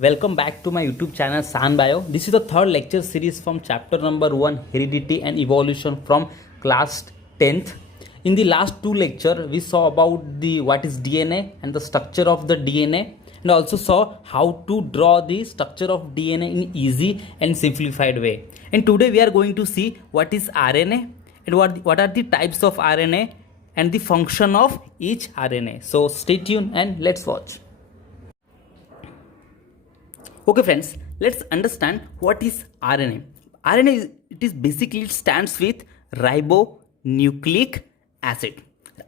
Welcome back to my YouTube channel San Bio. This is the third lecture series from chapter number 1 Heredity and Evolution from class 10th. In the last two lecture we saw about the what is DNA and the structure of the DNA, and also saw how to draw the structure of DNA in easy and simplified way. And today we are going to see what is RNA and what are the types of RNA and the function of each RNA. So stay tuned and let's watch. Okay friends, let's understand what is RNA. It stands with ribonucleic acid.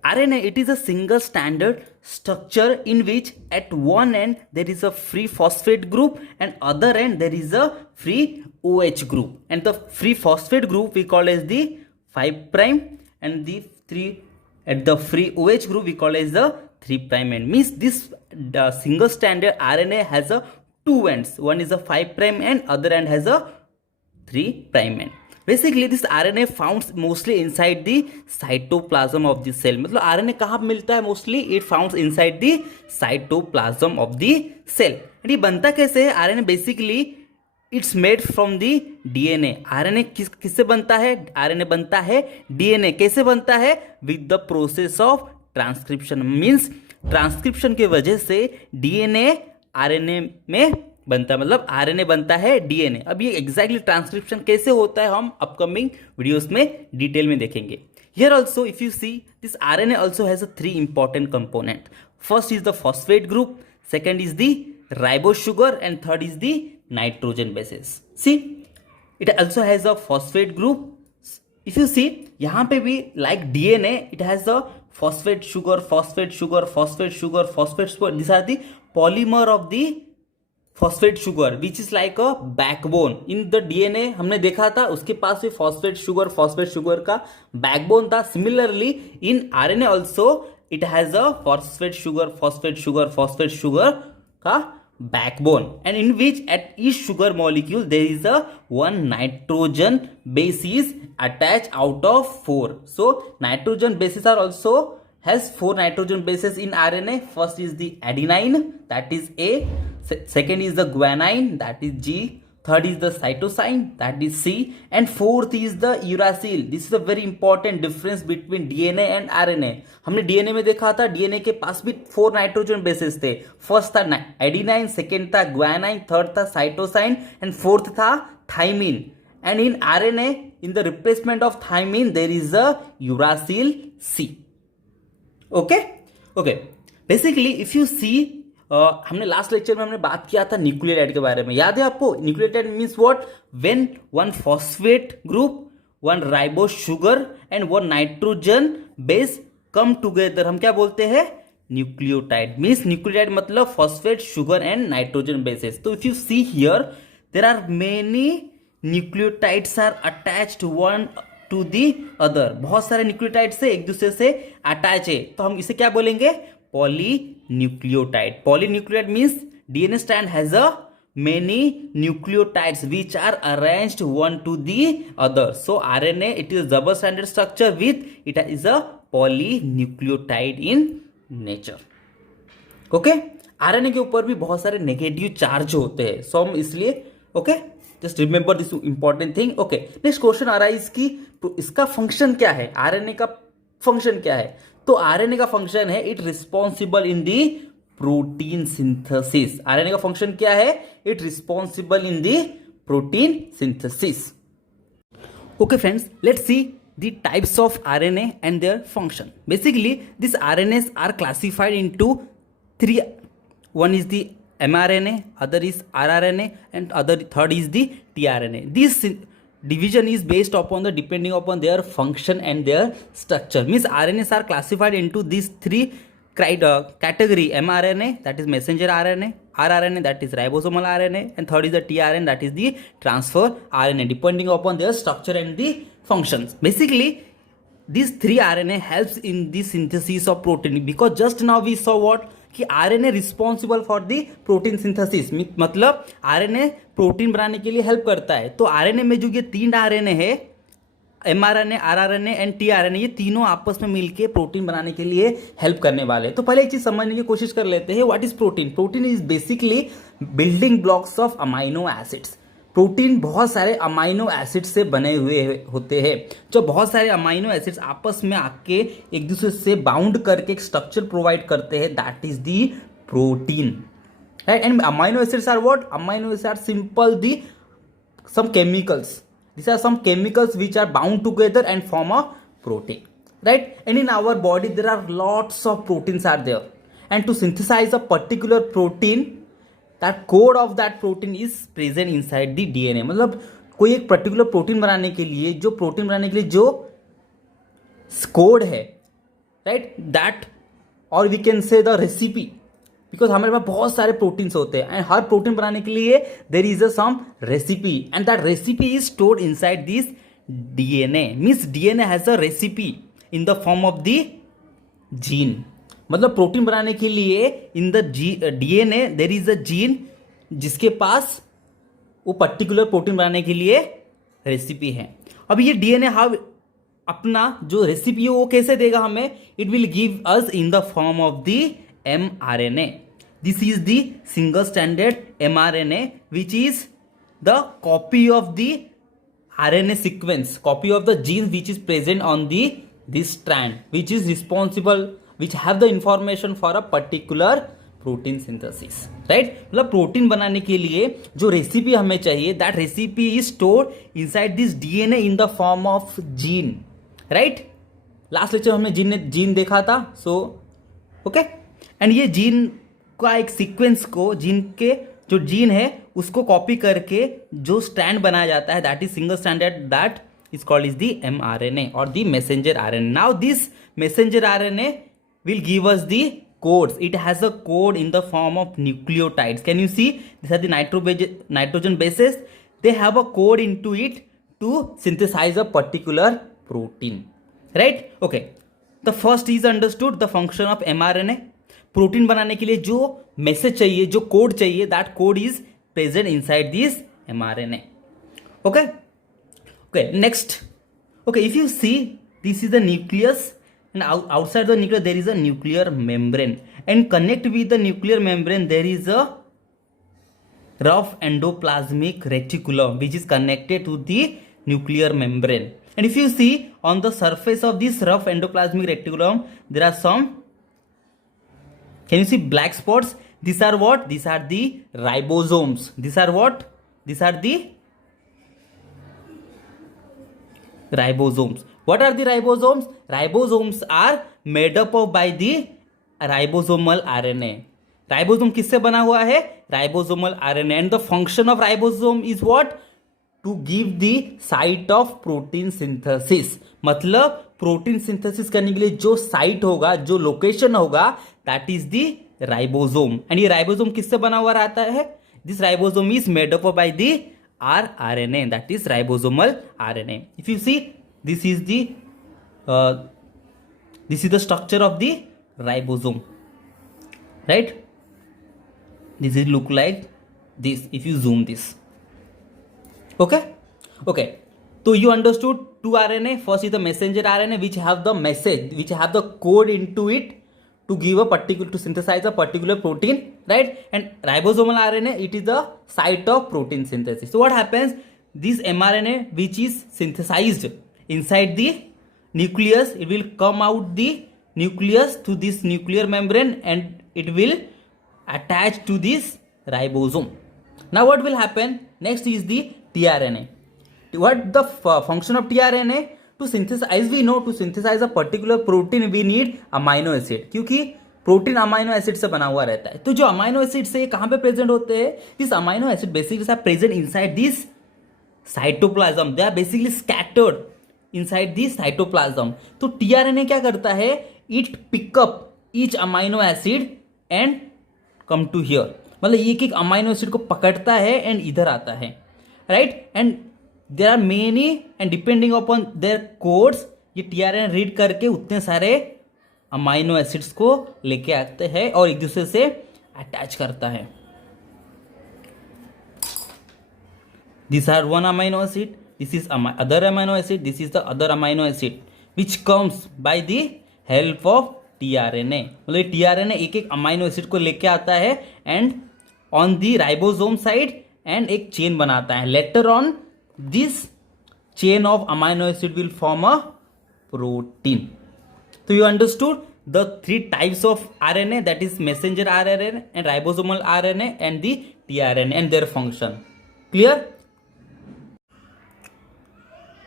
RNA, it is a single standard structure in which at one end there is a free phosphate group and other end there is a free OH group, and the free phosphate group we call as the 5 prime and the free OH group we call as the 3 prime end. Means this single standard RNA has a two ends. One is a 5 prime end, other end has a 3 prime end. Basically this RNA found mostly inside the cytoplasm of the cell. मतलब RNA कहाँ मिलता है mostly? It found inside the cytoplasm of the cell. and ये बनता कैसे है? RNA basically it's made from the DNA. RNA किससे बनता है? RNA बनता है DNA. कैसे बनता है? With the process of transcription. Means transcription के वजह से DNA आरएनए में बनता है, मतलब आरएनए बनता है डीएनए. अब ये एग्जैक्टली ट्रांसक्रिप्शन कैसे होता है हम अपकमिंग वीडियोस में डिटेल में देखेंगे. Here also if you see this RNA also has a 3 important component. First is the phosphate group, second is the ribo sugar and third is the nitrogen bases. See it also has a phosphate group. If you see यहाँ पे भी like DNA it has a phosphate sugar, phosphate sugar, phosphate sugar, phosphate sugar. These are the polymer of the phosphate sugar which is like a backbone. In the DNA हमने देखा था उसके पास भी phosphate sugar का backbone था. Similarly in RNA also it has a phosphate sugar का backbone, and in which at each sugar molecule there is a one nitrogen base is attached out of 4. So nitrogen bases are also has 4 nitrogen bases in RNA. First is the adenine, that is A. Second is the guanine, that is G. Third is the cytosine, that is C. And fourth is the uracil. This is a very important difference between DNA and RNA. हमने DNA में देखा था DNA के पास भी 4 nitrogen bases थे. First था adenine, second था guanine, third था साइटोसाइन एंड फोर्थ था thymine. And in RNA, in the replacement of thymine, there is a uracil C. Okay? Basically, if you see, हमने लास्ट लेक्चर में हमने बात किया था न्यूक्लियोटाइड के बारे में. याद है आपको? Nucleotide means what? When one phosphate group, one ribo sugar and one nitrogen base come together, हम क्या बोलते हैं? न्यूक्लियोटाइड. मीन्स न्यूक्लियोटाइड मतलब phosphate sugar and nitrogen bases. तो if you see here there are many nucleotides are attached one to the other. बहुत सारे nucleotide से एक दूसरे से अटैच है, तो हम इसे क्या बोलेंगे? Polynucleotide. Polynucleotide means DNA strand has a many nucleotides which are arranged one to the other. So RNA, it is double stranded structure with it is a polynucleotide in nature. Okay RNA के ऊपर भी बहुत सारे negative charge होते हैं, so हम इसलिए okay just remember this important thing. Okay next question आ रहा है इसकी, तो इसका फंक्शन क्या है? आरएनए का फंक्शन क्या है? तो आरएनए का फंक्शन है it responsible in the protein synthesis. RNA का फंक्शन क्या है? It responsible in the protein synthesis. Okay friends, let's see the types of RNA and their function. Basically these RNAs are classified into 3. One is the mRNA, other is rRNA, and third is the tRNA. This division is based upon the depending upon their function and their structure. Means RNAs are classified into these 3 category: mRNA, that is messenger RNA, rRNA, that is ribosomal RNA, and third is the tRNA, that is the transfer RNA, depending upon their structure and the functions. Basically these 3 RNA helps in the synthesis of protein, because just now we saw what कि RNA responsible for the protein synthesis. मतलब RNA protein बनाने के लिए help करता है. तो RNA में जो ये 3 RNA है, mRNA, rRNA एंड tRNA, ये तीनों आपस में मिलके प्रोटीन बनाने के लिए हेल्प करने वाले हैं. तो पहले एक चीज समझने की कोशिश कर लेते हैं, what is protein. Protein is basically building blocks of amino acids. Protein बहुत सारे अमाइनो एसिड से बने हुए होते हैं। जो बहुत सारे अमाइनो एसिड्स आपस में आके एक दूसरे से बाउंड करके एक स्ट्रक्चर प्रोवाइड करते हैं, that is the protein, right. And amino acids are what? Amino acids are simple the some chemicals. These are some chemicals which are bound together and form a protein, right? And in our body there are lots of proteins are there, and to synthesize a particular protein, that code of that protein is present inside the DNA. मतलब कोई एक particular protein बनाने के लिए जो code है, right, that, और we can say the recipe, because हमारे पास बहुत सारे प्रोटीन्स होते हैं एंड हर प्रोटीन बनाने के लिए there is a some recipe, and that recipe is stored inside this DNA. Means DNA has a recipe in the form of the gene. मतलब प्रोटीन बनाने के लिए in the DNA there is a gene जिसके पास वो particular protein बनाने के लिए रेसिपी है। अब ये डीएनए हाउ अपना जो रेसिपी है वो कैसे देगा हमें? It will give us in the form of the mRNA. This is the single stranded mRNA, which is the copy of the RNA sequence, copy of the genes which is present on this strand, which is responsible, which have the information for a particular protein synthesis, right? मतलब protein बनाने के लिए जो recipe हमें चाहिए, that recipe is stored inside this DNA in the form of gene, right? Last lecture हमने gene देखा था, so okay? एंड ये जीन का एक सीक्वेंस को, जीन के जो जीन है उसको कॉपी करके जो स्ट्रैंड बनाया जाता है, that is single stranded, that is called is the mRNA और the messenger RNA. Now this messenger RNA will give us the codes. It has a code in the form of nucleotides. Can you see? These are the nitrogen bases. They have a code into it to synthesize a particular protein, right? Okay. The first is understood, the function of mRNA. Protein बनाने के लिए जो message चाहिए, जो code चाहिए, that code is present inside this mRNA. Okay okay next. Okay, if you see this is the nucleus and outside the nucleus there is a nuclear membrane, and connect with the nuclear membrane there is a rough endoplasmic reticulum which is connected to the nuclear membrane. And if you see on the surface of this rough endoplasmic reticulum there are some, can you see black spots? These are what? These are the ribosomes. These are what? These are the ribosomes. What are the ribosomes? Ribosomes are made up of by the ribosomal RNA. Ribosome किससे बना हुआ है? Ribosomal RNA. And the function of ribosome is what? To give the site of protein synthesis. मतलब protein synthesis करने के लिए जो site होगा, जो लोकेशन होगा, that is the ribosome. And ये राइबोसोम किससे बना हुआ रहता है? This ribosome is made up by the rRNA, that is ribosomal RNA. If you see this is the structure of the ribosome, right? This is look like this if you zoom this. Okay. So you understood two RNA. First is the messenger RNA, which have the message, which have the code into it to give a particular, to synthesize a particular protein, right? And ribosomal RNA, it is the site of protein synthesis. So what happens? This mRNA, which is synthesized inside the nucleus, it will come out the nucleus to this nuclear membrane, and it will attach to this ribosome. Now what will happen? Next is the tRNA. What the function of tRNA? To synthesize, as we know, to synthesize a particular protein we need amino acid, क्योंकि protein amino acid से बना हुआ रहता है. तो जो amino acid से कहां पे प्रेजेंट होते हैं? This amino acid basically are present inside this cytoplasm. They are basically scattered inside this cytoplasm. तो tRNA क्या करता है? It pick up each amino acid and come to here. मतलब एक एक अमाइनो एसिड को पकड़ता है एंड इधर आता है, right? And there are many, and depending upon their codes, ये tRNA रीड करके उतने सारे अमाइनो एसिड्स को लेके आते हैं और एक दूसरे से अटैच करता है. This are one amino acid, this is other amino acid, this is the other amino acid which comes by the help of tRNA. मतलब tRNA एक एक अमाइनो एसिड को लेके आता है and on the ribosome side and एक chain बनाता है. Later on this chain of amino acid will form a protein. So you understood the three types of RNA, that is messenger RNA and ribosomal RNA and the tRNA and their function. Clear?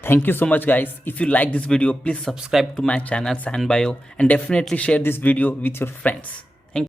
Thank you so much guys. If you like this video, please subscribe to my channel ScienceBio and definitely share this video with your friends.